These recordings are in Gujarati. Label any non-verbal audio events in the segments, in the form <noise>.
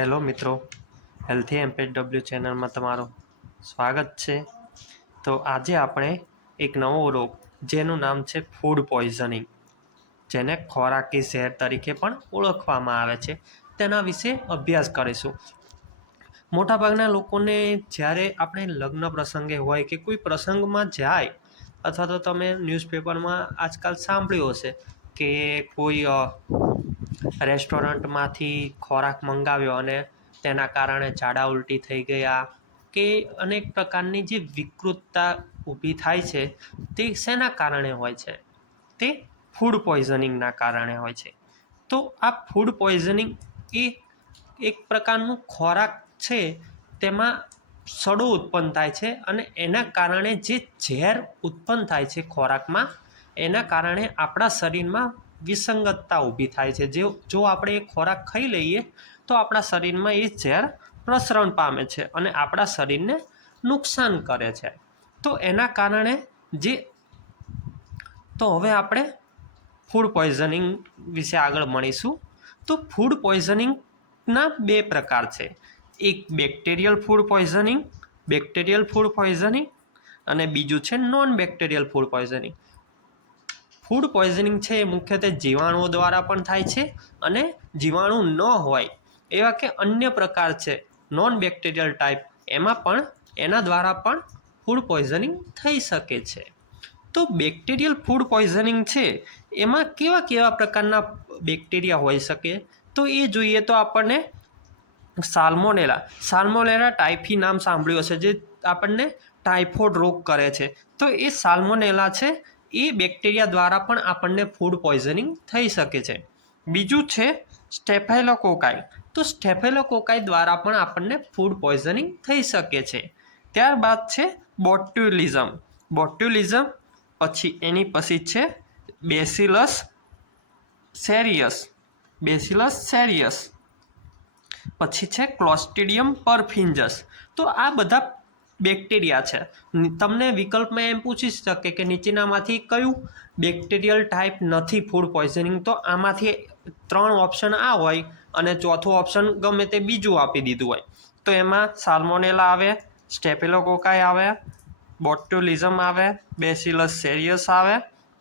હેલો મિત્રો, હેલ્થી એમ્પેજ ડબલ્યુ ચેનલમાં તમારું સ્વાગત છે. તો આજે આપણે એક નવો રોગ, જેનું નામ છે ફૂડ પોઈઝનિંગ જેને ખોરાકી ઝેર તરીકે પણ ઓળખવામાં આવે છે. તેના વિશે અભ્યાસ કરીશું. મોટાભાગના લોકોને જ્યારે આપણે લગ્ન પ્રસંગે હોય કે કોઈ પ્રસંગમાં જાય, અથવા તો તમે ન્યૂઝપેપરમાં આજકાલ સાંભળ્યું હશે કે કોઈ રેસ્ટોરન્ટમાંથી ખોરાક મંગાવ્યો અને તેના કારણે ઝાડા ઉલટી થઈ ગયા કે અનેક પ્રકારની જે વિકૃતતા ઊભી થાય છે, તે શેના કારણે હોય છે? તે ફૂડ પોઈઝનિંગના કારણે હોય છે. તો આ ફૂડ પોઈઝનિંગ એ એક પ્રકારનું ખોરાક છે, તેમાં સડો ઉત્પન્ન થાય છે અને એના કારણે જે ઝેર ઉત્પન્ન થાય છે ખોરાકમાં, એના કારણે આપણા શરીરમાં વિસંગતતા ઊભી થાય છે. જે, જો આપણે એ ખોરાક ખાઈ લઈએ, તો આપણા શરીરમાં એ ઝેર પ્રસરણ પામે છે અને આપણા શરીરને નુકસાન કરે છે. તો એના કારણે જે, તો હવે આપણે ફૂડ પોઈઝનિંગ વિશે આગળ મળીશું. તો ફૂડ પોઈઝનિંગના બે પ્રકાર છે. એક bacterial food poisoning bacterial food poisoning અને બીજું છે non bacterial food poisoning food poisoning છે એ મુખ્યત્વે જીવાણુઓ દ્વારા પણ થાય છે અને જીવાણુ ન હોય એવા કે અન્ય પ્રકાર છે નોન બેક્ટેરિયલ ટાઈપ એમાં પણ એના દ્વારા પણ ફૂડ પોઈઝનિંગ થઈ શકે છે. તો બેક્ટેરિયલ ફૂડ પોઈઝનિંગ છે, એમાં કેવા કેવા પ્રકારના બેક્ટેરિયા હોઈ શકે? તો એ જોઈએ તો આપણને સાલ્મોનેલા સાલ્મોનેલા ટાઇફી નામ સાંભળ્યું હશે, જે આપણને ટાઇફોઇડ રોગ કરે છે. તો એ સાલ્મોનેલા છે એ બેક્ટેરિયા દ્વારા પણ આપણને ફૂડ પોઈઝનિંગ થઈ શકે છે. બીજું છે સ્ટેફેલોકોકાઈ તો સ્ટેફેલોકોકાઈ દ્વારા પણ આપણને ફૂડ પોઈઝનિંગ થઈ શકે છે. ત્યારબાદ છે બોટ્યુલિઝમ. બોટ્યુલિઝમ પછી એની પછી છે બેસિલસ સેરિયસ. બેસિલસ સેરિયસ. પછી છે ક્લોસ્ટિડિયમ પરફિન્જસ. તો આ બધા બેક્ટેરિયા છે. તમને વિકલ્પમાં એમ પૂછી શકે કે નીચેનામાંથી કયું બેક્ટેરિયલ ટાઈપ નથી ફૂડ પોઈઝનિંગ તો આમાંથી ત્રણ ઓપ્શન આ હોય અને ચોથું ઓપ્શન ગમે તે બીજું આપી દીધું હોય. તો એમાં સાલ્મોનેલા આવે સ્ટેપેલોકોકાઈ આવે બોટ્યુલિઝમ આવે બેસિલસ સેરિયસ આવે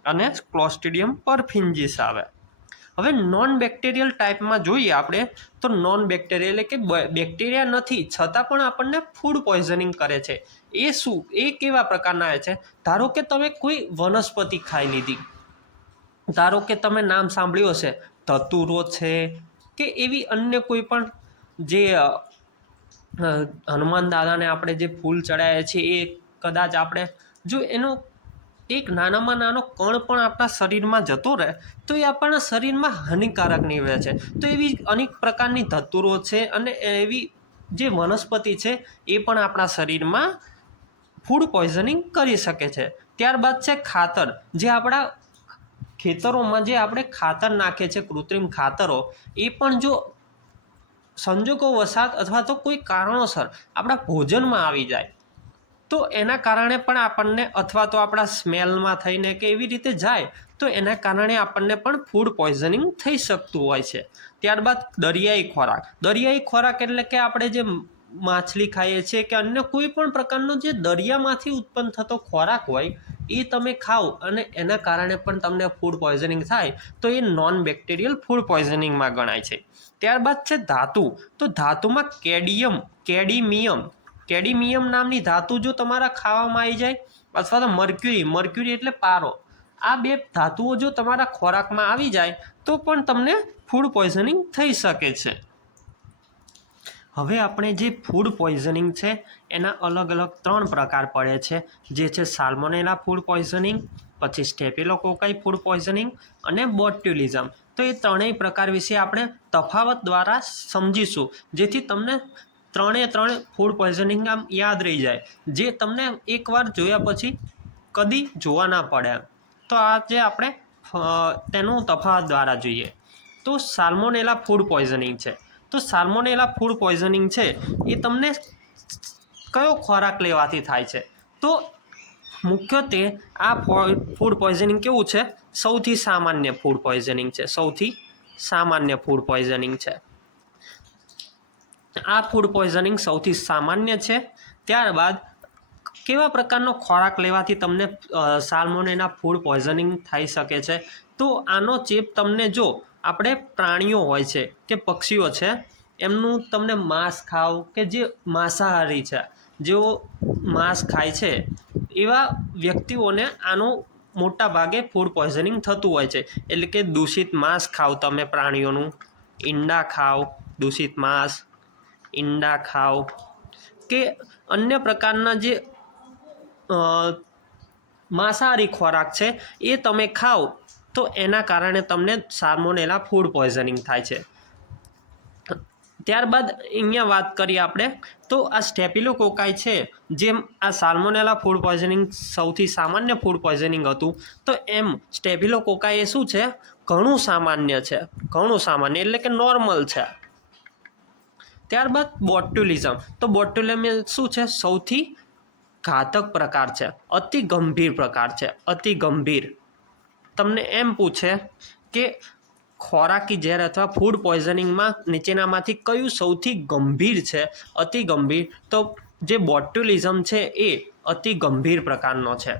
અને ક્લોસ્ટિડિયમ પરફિન્જીસ આવે. હવે નોન બેક્ટેરિયલ ટાઈપમાં જોઈએ આપણે, તો નોન બેક્ટેરિયલ એટલે કે બેક્ટેરિયા નથી, છતાં પણ આપણને ફૂડ પોઈઝનિંગ કરે છે. એ શું, એ કેવા પ્રકારના આવે છે? ધારો કે તમે કોઈ વનસ્પતિ ખાઈ લીધી. ધારો કે તમે નામ સાંભળ્યું હશે ધતુરો છે કે એવી અન્ય કોઈ પણ જે હનુમાન દાદાને આપણે જે ફૂલ ચડાવીએ છીએ એ કદાચ આપણે જો એનો એક નાનામાં નાનો કણ પણ આપણા શરીરમાં જતો રહે, તો એ આપણા શરીરમાં હાનિકારક નીવડે છે. તો એવી અનેક પ્રકારની ધતુરો છે અને એવી જે વનસ્પતિ છે, એ પણ આપણા શરીરમાં ફૂડ પોઈઝનિંગ કરી શકે છે. ત્યારબાદ છે ખાતર. જે આપણા ખેતરોમાં જે આપણે ખાતર નાખીએ છીએ, કૃત્રિમ ખાતરો, એ પણ જો સંજોગો વસાત અથવા તો કોઈ કારણોસર આપણા ભોજનમાં આવી જાય તો એના કારણે પણ આપણને અથવા તો આપણા સ્મેલમાં થઈને કે એવી રીતે જાય, તો એના કારણે આપણને પણ ફૂડ પોઈઝનિંગ થઈ શકતું હોય છે. ત્યારબાદ દરિયાઈ ખોરાક. દરિયાઈ ખોરાક એટલે કે આપણે જે માછલી ખાઈએ છીએ કે અન્ય કોઈ પણ પ્રકારનો જે દરિયામાંથી ઉત્પન્ન થતો ખોરાક હોય, એ તમે ખાઓ અને એના કારણે પણ તમને ફૂડ પોઈઝનિંગ થાય, તો એ નોન બેક્ટેરિયલ ફૂડ પોઈઝનિંગમાં ગણાય છે. ત્યારબાદ છે ધાતુ. તો ધાતુમાં કેડિયમ, કેડિમિયમ કેડિમિયમ નામની ધાતુ જો તમારા ખાવામાં આવી જાય, અથવા તો મર્ક્યુરી મર્ક્યુરી એટલે પારો. આ બે ધાતુઓ જો તમારા ખોરાકમાં આવી જાય, તો પણ તમને ફૂડ પોઈઝનિંગ થઈ શકે છે. હવે આપણે જે ફૂડ પોઈઝનિંગ છે, એના અલગ અલગ ત્રણ પ્રકાર પડે છે. જે છે સાલ્મોનેલા ફૂડ પોઈઝનિંગ પછી સ્ટેપિલોકોકાઈ ફૂડ પોઈઝનિંગ અને બોટ્યુલિઝમ તો એ ત્રણેય પ્રકાર વિશે આપણે તફાવત દ્વારા સમજીશું. જેથી તમને ત્રણે ત્રણ ફૂડ પોઈઝનિંગ આમ યાદ રહી જાય. જે તમને એકવાર જોયા પછી કદી જોવા ના પડે. તો આજે આપણે તેનું તફાવત દ્વારા જોઈએ. તો સાલ્મોનેલા ફૂડ પોઈઝનિંગ છે. તો સાલ્મોનેલા ફૂડ પોઈઝનિંગ છે, એ તમને કયો ખોરાક લેવાથી થાય છે? તો મુખ્યત્વે આ ફૂડ પોઈઝનિંગ કેવું છે? સૌથી સામાન્ય ફૂડ પોઈઝનિંગ છે. સૌથી સામાન્ય ફૂડ પોઈઝનિંગ છે. આ ફૂડ પોઈઝનિંગ સૌથી સામાન્ય છે. ત્યારબાદ કેવા પ્રકારનો ખોરાક લેવાથી તમને સાલ્મોનેના ફૂડ પોઈઝનિંગ થઈ શકે છે? તો આનો ચેપ તમને જો આપણે પ્રાણીઓ હોય છે કે પક્ષીઓ છે, એમનું તમને માંસ ખાવ કે જે માંસાહારી છે, જેઓ માંસ ખાય છે, એવા વ્યક્તિઓને આનું મોટા ભાગે ફૂડ પોઈઝનિંગ થતું હોય છે. એટલે કે દૂષિત માંસ ખાવ તમે પ્રાણીઓનું. ઈંડા ખાવ, દૂષિત માંસ ઈંડા ખાઓ કે અન્ય પ્રકારના જે માંસાહારી ખોરાક છે, એ તમે ખાઓ, તો એના કારણે તમને સાર્મોનેલા ફૂડ પોઈઝનિંગ થાય છે. ત્યારબાદ અહીંયા વાત કરીએ આપણે, તો આ સ્ટેપિલો કોકાઈ છે, જેમ આ સાલ્મોનેલા ફૂડ પોઈઝનિંગ સૌથી સામાન્ય ફૂડ પોઈઝનિંગ હતું, તો એમ સ્ટેપિલોકોકાઈ એ શું છે? ઘણું સામાન્ય છે, ઘણું સામાન્ય, એટલે કે નોર્મલ છે. ત્યારબાદ બોટ્યુલિઝમ તો બોટ્યુલિઝમ શું છે? સૌથી ઘાતક પ્રકાર છે. અતિ ગંભીર પ્રકાર છે. અતિ ગંભીર. તમને એમ પૂછે કે ખોરાકી ઝેર અથવા ફૂડ પોઈઝનિંગમાં નીચેનામાંથી કયું સૌથી ગંભીર છે? અતિ ગંભીર. તો જે બોટ્યુલિઝમ છે એ અતિ ગંભીર પ્રકારનો છે.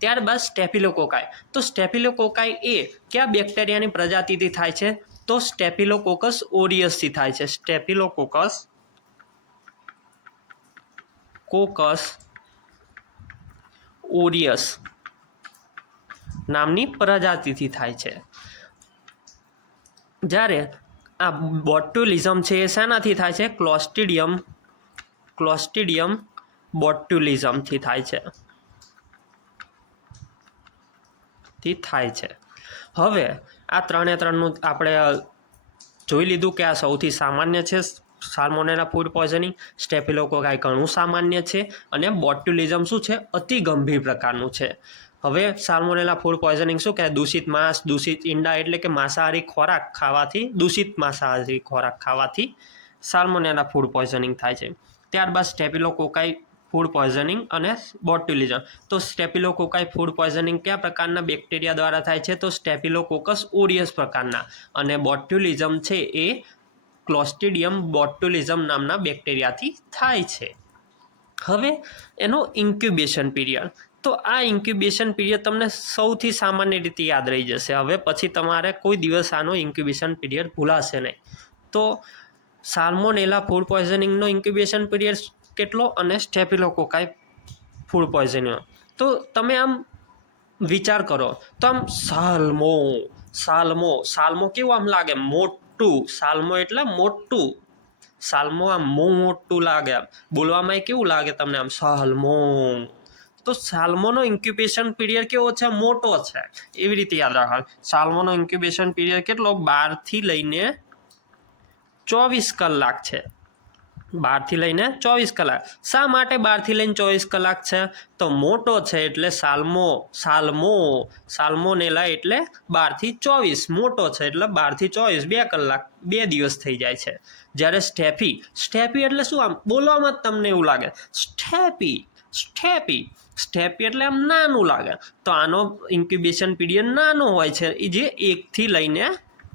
ત્યારબાદ સ્ટેફિલોકોકાઈ તો સ્ટેફિલોકોકાઈ એ કયા બેક્ટેરિયાની પ્રજાતિથી થાય છે? તો સ્ટેપિલોકોકસ ઓરિયસથી થાય છે. સ્ટેપિલોકોકસ કોકસ ઓરિયસ નામની પ્રજાતિથી થાય છે. જ્યારે આ બોટ્યુલિઝમ છે એ શેનાથી થાય છે? ક્લોસ્ટિડિયમ ક્લોસ્ટિડિયમ બોટ્યુલિઝમથી થાય છે. થી થાય છે. હવે આ ત્રણે ત્રણનું આપણે જોઈ લીધું કે આ સૌથી સામાન્ય છે સાલ્મોનેલા ફૂડ પોઈઝનિંગ સ્ટેફિલોકોકાઈ ઘણું સામાન્ય છે અને બોટ્યુલિઝમ શું છે, અતિ ગંભીર પ્રકારનું છે. હવે સાલ્મોનેલા ફૂડ પોઈઝનિંગ શું કે દૂષિત માંસ, દૂષિત ઈંડા એટલે કે માંસાહારી ખોરાક ખાવાથી, દૂષિત માંસાહારી ખોરાક ખાવાથી સાલ્મોનેલા ફૂડ પોઈઝનિંગ થાય છે. ત્યારબાદ સ્ટેફિલોકોકાઈ ફૂડ પોઈઝનિંગ અને બોટ્યુલિઝમ. તો સ્ટેપિલોકોકાઈ ફૂડ પોઈઝનિંગ કયા પ્રકારના બેક્ટેરિયા દ્વારા થાય છે? તો સ્ટેપિલોકોકસ ઓરિયસ પ્રકારના. અને બોટ્યુલિઝમ છે એ ક્લોસ્ટિડિયમ બોટ્યુલિઝમ નામના બેક્ટેરિયાથી થાય છે. હવે એનો ઇન્ક્યુબેશન પીરિયડ. તો આ ઇન્ક્યુબેશન પીરિયડ તમને સૌથી સામાન્ય રીતે યાદ રહી જશે. હવે પછી તમારે કોઈ દિવસ આનો ઇન્ક્યુબેશન પીરિયડ ભૂલાશે નહીં. તો સાલ્મોનેલા ફૂડ પોઈઝનિંગનો ઇન્ક્યુબેશન પીરિયડ કેટલો અને સ્ટેફિલોકોકાઈ ફૂડ પોઈઝનિંગ તો તમે આમ વિચાર કરો, તો આમ સાલમો સાલમો સાલમો કેવું આમ લાગે? મોટું, સાલમો એટલે મોટું. સાલમો આમ મોટું લાગે આમ. બોલવામાં કેવું લાગે તમને આમ? સાલમો. તો સાલમોનો ઇન્ક્યુબેશન પીરિયડ કેવો છે? મોટો છે. એવી રીતે યાદ રાખવાનું. સાલમોનો ઇન્ક્યુબેશન પીરિયડ કેટલો? બારથી લઈને ચોવીસ કલાક છે. બારથી લઈને ચોવીસ કલાક. શા માટે બારથી લઈને ચોવીસ કલાક છે? તો મોટો છે એટલે સાલમો સાલમો, સાલ્મોનેલા એટલે બારથી ચોવીસ. મોટો છે એટલે બારથી ચોવીસ, બે કલાક, બે દિવસ થઈ જાય છે. જ્યારે સ્ટેફી સ્ટેફી એટલે શું આમ? બોલવામાં જ તમને એવું લાગે. સ્ટેપી સ્ટેપી. સ્ટેપી એટલે આમ નાનું લાગે. તો આનો ઇન્ક્યુબેશન પીરિયડ નાનો હોય છે. એ જે એકથી લઈને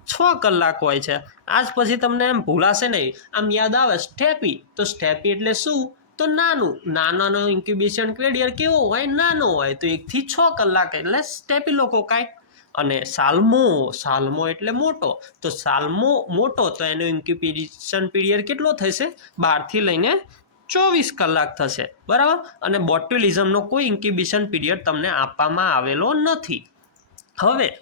છ કલાક હોય છે. આજ પછી તમને એમ ભૂલાશે નહીં. આમ યાદ આવે, સ્ટેપી. તો સ્ટેપી એટલે શું? તો નાનું. નાનાનો ઇન્ક્યુબેશન પેરિયર કેવો હોય? નાનો હોય. તો એકથી છ કલાક એટલે સ્ટેપી લોકો કાંઈ. અને સાલમો. સાલમો એટલે મોટો. તો સાલમો મોટો, તો એનો ઇન્ક્યુબેશન પીરિયડ કેટલો થશે? બારથી લઈને ચોવીસ કલાક થશે. બરાબર? અને બોટ્યુલિઝમનો કોઈ ઇન્ક્યુબેશન પીરિયડ તમને આપવામાં આવેલો નથી. હવે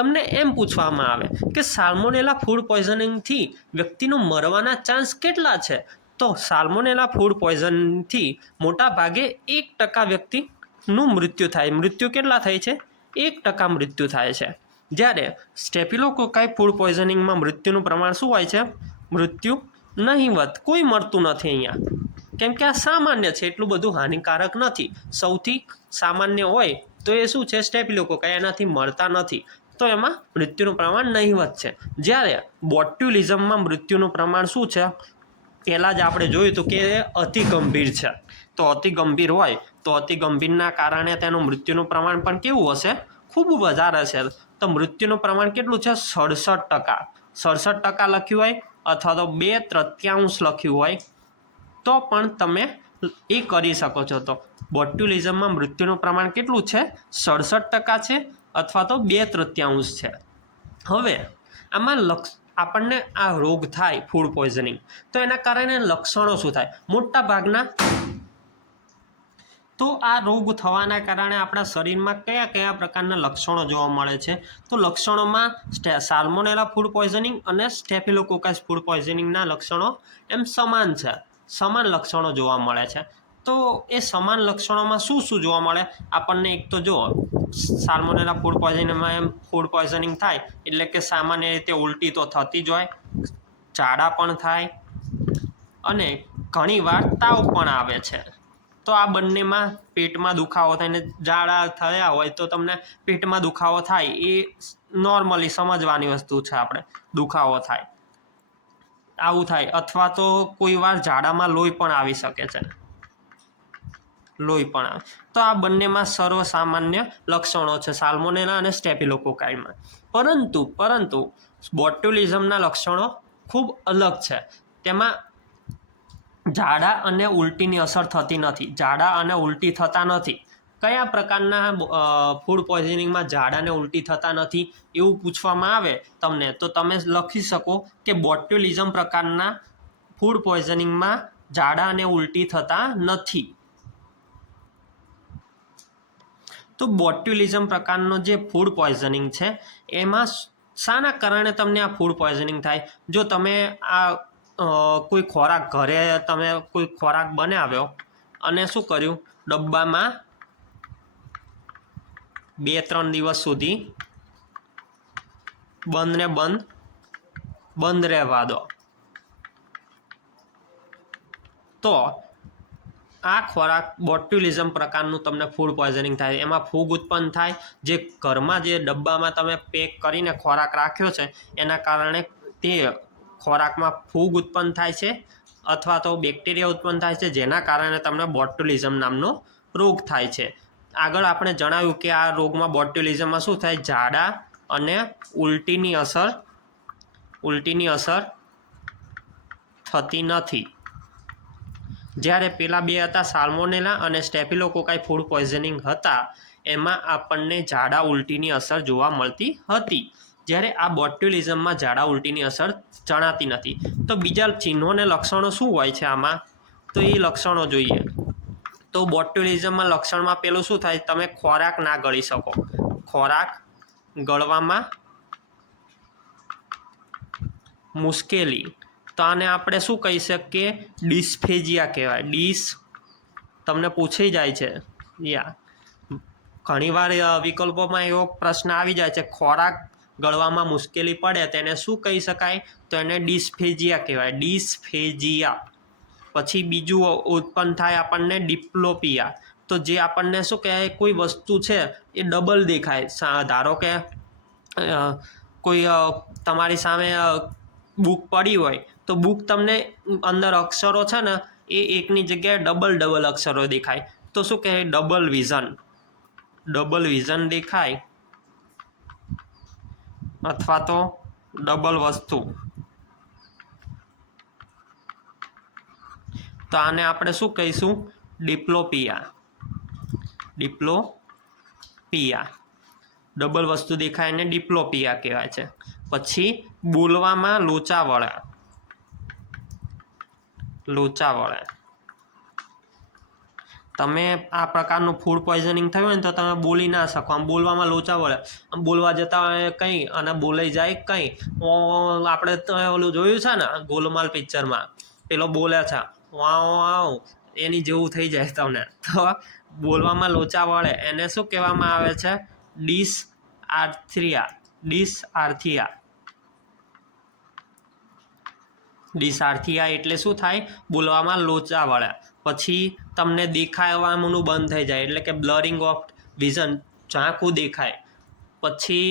તમને એમ પૂછવામાં આવે કે સાલ્મોનેલા ફૂડ પોઈઝનિંગથી વ્યક્તિનું મરવાના ચાન્સ કેટલા છે? તો સાલ્મોનેલા ફૂડ પોઈઝનથી મોટા ભાગે એક ટકા વ્યક્તિનું મૃત્યુ થાય. મૃત્યુ કેટલા થાય છે? એક ટકા મૃત્યુ થાય છે. જ્યારે સ્ટેપિલોકોકાઈ ફૂડ પોઈઝનિંગમાં મૃત્યુનું પ્રમાણ શું હોય છે? મૃત્યુ નહીવત કોઈ મળતું નથી અહીંયા. કેમ કે આ સામાન્ય છે. એટલું બધું હાનિકારક નથી. સૌથી સામાન્ય હોય તો એ શું છે? સ્ટેપિલોકોકાઈ એનાથી મળતા નથી. તો એમાં મૃત્યુનું પ્રમાણ નહીવત છે જ્યારે બોટ્યુલિઝમમાં મૃત્યુનું પ્રમાણ શું છે? પહેલાં જ આપણે જોયું હતું કે અતિ ગંભીર છે. તો અતિ ગંભીર હોય તો અતિ ગંભીરના કારણે તેનું મૃત્યુનું પ્રમાણ પણ કેવું હશે? ખૂબ વધારે છે. તો મૃત્યુનું પ્રમાણ કેટલું છે? સડસઠ ટકા. સડસઠ ટકા લખ્યું હોય અથવા તો બે તૃત્યાંશ લખ્યું હોય તો પણ તમે એ કરી શકો છો. તો બોટ્યુલિઝમમાં મૃત્યુનું પ્રમાણ કેટલું છે? સડસઠ ટકા છે. અથવા તો બે તૃતીયાંશ છે. હવે આમાં લક્ષ, આપણને આ રોગ થાય ફૂડ પોઈઝનિંગ તો એના કારણે લક્ષણો શું થાય? મોટા ભાગના તો આ રોગ થવાના કારણે આપણા શરીરમાં કયા કયા પ્રકારના લક્ષણો જોવા મળે છે? તો લક્ષણોમાં સ્ટે, સાલ્મોનેલા ફૂડ પોઈઝનિંગ અને સ્ટેફિલોકોકસ ફૂડ પોઈઝનિંગના લક્ષણો એમ સમાન છે. સમાન લક્ષણો જોવા મળે છે. તો એ સમાન લક્ષણોમાં શું શું જોવા મળે? આપણને એક તો જો સાલ્મોનેલા ફૂડ પોઈઝનિંગમાં એમ ફૂડ પોઈઝનિંગ થાય, એટલે કે સામાન્ય રીતે ઉલટી તો થતી જ હોય, ઝાડા પણ થાય અને ઘણીવાર તાવ પણ આવે છે. તો આ બંનેમાં પેટમાં દુખાવો થાય ને ઝાડા થયા હોય તો તમને પેટમાં દુખાવો થાય એ નોર્મલી સમજવાની વસ્તુ છે આપણે, દુખાવો થાય, આવું થાય અથવા તો કોઈ વાર ઝાડામાં લોહી પણ આવી શકે છે. લોહી પણ આવે તો આ બંનેમાં સર્વસામાન્ય લક્ષણો છે સાલ્મોનેલા અને સ્ટેપિલોકોકાઈમાં પરંતુ પરંતુ, બોટ્યુલિઝમના લક્ષણો ખૂબ અલગ છે. તેમાં ઝાડા અને ઉલટીની અસર થતી નથી. ઝાડા અને ઉલટી થતા નથી. કયા પ્રકારના ફૂડ પોઈઝનિંગમાં ઝાડાને ઉલટી થતા નથી એવું પૂછવામાં આવે તમને? તો તમે લખી શકો કે બોટ્યુલિઝમ પ્રકારના ફૂડ પોઈઝનિંગમાં ઝાડા અને ઉલટી થતા નથી. તો બોટ્યુલિઝમ પ્રકારનો જે ફૂડ પોઈઝનિંગ છે, એમાં શાના કારણે તમને આ ફૂડ પોઈઝનિંગ થાય? જો તમે આ કોઈ ખોરાક ઘરે તમે કોઈ ખોરાક બનાવ્યો અને શું કર્યું? ડબ્બામાં બે ત્રણ દિવસ સુધી બંધને બંધ બંધ રહેવા દો. તો આ ખોરાક બોટ્યુલિઝમ પ્રકારનું તમને ફૂડ પોઈઝનિંગ થાય. એમાં ફૂગ ઉત્પન્ન થાય. જે ઘરમાં જે ડબ્બામાં તમે પેક કરીને ખોરાક રાખ્યો છે, એના કારણે તે ખોરાકમાં ફૂગ ઉત્પન્ન થાય છે અથવા તો બેક્ટેરિયા ઉત્પન્ન થાય છે, જેના કારણે તમને બોટ્યુલિઝમ નામનો રોગ થાય છે. આગળ આપણે જણાવ્યું કે આ રોગમાં બોટ્યુલિઝમમાં શું થાય? ઝાડા અને ઉલટીની અસર ઉલટીની અસર થતી નથી. જ્યારે પેલા બે હતા સાલ્મોનેલા અને સ્ટેફિલોકોકાઈ ફૂડ પોઈઝનિંગ હતા, એમાં આપણને ઝાડા ઉલટીની અસર જોવા મળતી હતી. જ્યારે આ બોટ્યુલિઝમમાં ઝાડા ઉલટીની અસર જણાતી નથી. તો બીજા ચિહ્નો અને લક્ષણો શું હોય છે આમાં? તો એ લક્ષણો જોઈએ. તો બોટ્યુલિઝમમાં લક્ષણમાં પેલું શું થાય? તમે ખોરાક ના ગળી શકો. ખોરાક ગળવામાં મુશ્કેલી. તો આને આપણે શું કહી શકીએ? ડિસ્ફેજિયા કહેવાય. ડિસ તમને પૂછી જાય છે. યા. ઘણીવાર વિકલ્પોમાં એવો પ્રશ્ન આવી જાય છે, ખોરાક ગળવામાં મુશ્કેલી પડે તેને શું કહી શકાય? તો એને ડિસ્ફેજિયા કહેવાય. ડિસ્ફેજિયા. પછી બીજું ઉત્પન્ન થાય આપણને ડિપ્લોપિયા. તો જે આપણને શું કહેવાય? કોઈ વસ્તુ છે, એ ડબલ દેખાય. ધારો કે કોઈ તમારી સામે બુક પડી હોય તો બુક તમને અંદર અક્ષરો છે ને, એ એકની જગ્યાએ ડબલ ડબલ અક્ષરો દેખાય. તો શું કહેવાય ડબલ વિઝન ડબલ વિઝન દેખાય. અથવા તો ડબલ વસ્તુ. તો આને આપણે શું કહીશું? ડિપ્લોપિયા ડિપ્લોપિયા ડબલ વસ્તુ દેખાય એને ડિપ્લોપિયા કહેવાય છે. પછી બોલવામાં લોચા વળે. લોચા વળે તમે આ પ્રકારનું ફૂડ પોઈઝનિંગ થયું હોય ને તો તમે બોલી ના શકો. આમ બોલવામાં લોચા વળે આમ બોલવા જતા હોય કંઈ અને બોલાઈ જાય કંઈ. આપણે તો ઓલું જોયું છે ને ગોલમાલ પિક્ચરમાં. પેલો બોલે છે, વાવ વાવ, એની જેવું થઈ જાય તમને. <laughs> તો બોલવામાં લોચા વળે એને શું કહેવામાં આવે છે? ડિસ આર્થિયા ડિસ આર્થિયા ડિસાર્થિયા એટલે શું થાય? બોલવામાં લોચા વળે. પછી તમને દેખાવાનું બંધ થઈ જાય. એટલે કે બ્લરિંગ ઓફ વિઝન ઝાંખું દેખાય. પછી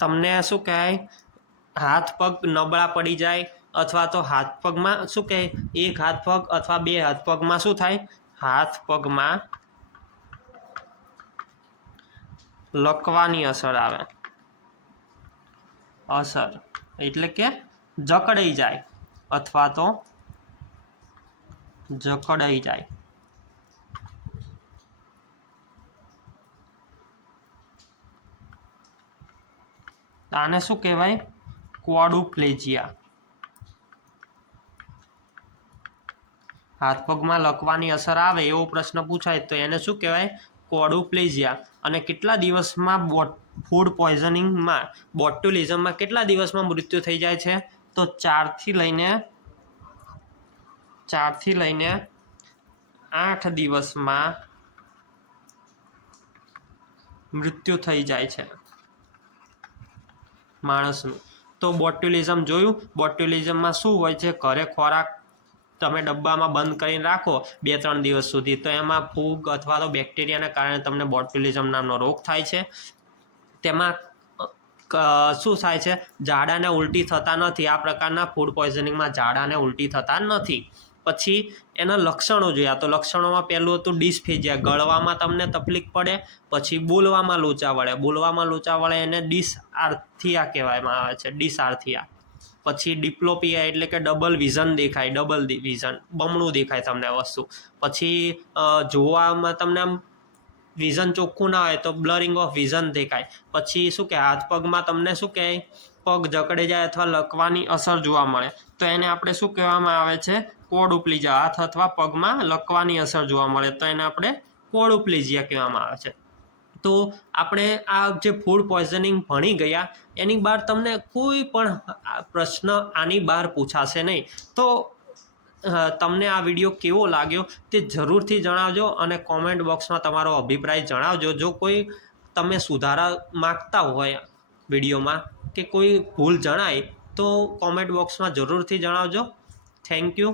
તમને શું કહેવાય? હાથ પગ નબળા પડી જાય અથવા તો હાથ પગમાં શું કહે એક હાથ પગ અથવા બે હાથ પગમાં શું થાય? હાથ પગમાં લકવાની અસર આવે. અસર. એટલે કે જકડાઈ જાય અથવા તો જકડાઈ જાય. આને શું કહેવાય? ક્વોડુપ્લેજિયા. હાથ પગમાં લકવાની અસર આવે એવો પ્રશ્ન પૂછાય તો એને શું કહેવાય? ક્વોડુપ્લેજિયા. અને કેટલા દિવસમાં બોટ, ફૂડ પોઈઝનિંગમાં બોટ્યુલિઝમમાં કેટલા દિવસમાં મૃત્યુ થઈ જાય છે? તો ચારથી લઈને ચારથી લઈને આઠ દિવસમાં મૃત્યુ થઈ જાય છે માણસનું. તો બોટ્યુલિઝમ જોયું? બોટ્યુલિઝમમાં શું હોય છે? ઘરે ખોરાક તમે ડબ્બામાં બંધ કરીને રાખો બે ત્રણ દિવસ સુધી, તો એમાં ફૂગ અથવા તો બેક્ટેરિયાના કારણે તમને બોટ્યુલિઝમ નામનો રોગ થાય છે. તેમાં શું થાય છે? ઝાડાને ઉલટી થતા નથી. આ પ્રકારના ફૂડ પોઈઝનિંગમાં ઝાડાને ઉલટી થતા નથી. પછી એના લક્ષણો જોયા તો લક્ષણોમાં પહેલું હતું ડિસ્ફેજિયા ગળવામાં તમને તકલીફ પડે, પછી બોલવામાં લોચા વળે. બોલવામાં લોચા વળે એને ડિસ આર્થિયા કહેવામાં આવે છે ડિસ આર્થિયા પછી ડિપ્લોપિયા એટલે કે ડબલ વિઝન દેખાય ડબલ વિઝન બમણું દેખાય તમને વસ્તુ. પછી જોવામાં તમને આમ વિઝન ચોખ્ખું ના હોય તો બ્લરિંગ ઓફ વિઝન દેખાય. પછી શું કે હાથ પગમાં તમને શું કહે પગ જકડે જાય અથવા લકવાની અસર જોવા મળે. તો એને આપણે શું કહેવામાં આવે છે? કોડ ઉપલીજા. હાથ અથવા પગમાં લકવાની અસર જોવા મળે. તો એને આપણે કોડ ઉપલીજિયા કહેવામાં આવે છે. તો આપણે આ જે ફૂડ પોઈઝનિંગ ભણી ગયા, એની બહાર તમને કોઈ પણ પ્રશ્ન આની બહાર પૂછાશે નહીં. તો તમને આ વીડિયો કેવો લાગ્યો તે જરૂરથી જણાવજો અને કોમેન્ટ બોક્સમાં તમારો અભિપ્રાય જણાવજો. જો કોઈ તમે સુધારા માગતા હોય વિડીયોમાં કે કોઈ ભૂલ જણાય તો કોમેન્ટ બોક્સમાં જરૂરથી જણાવજો. Thank you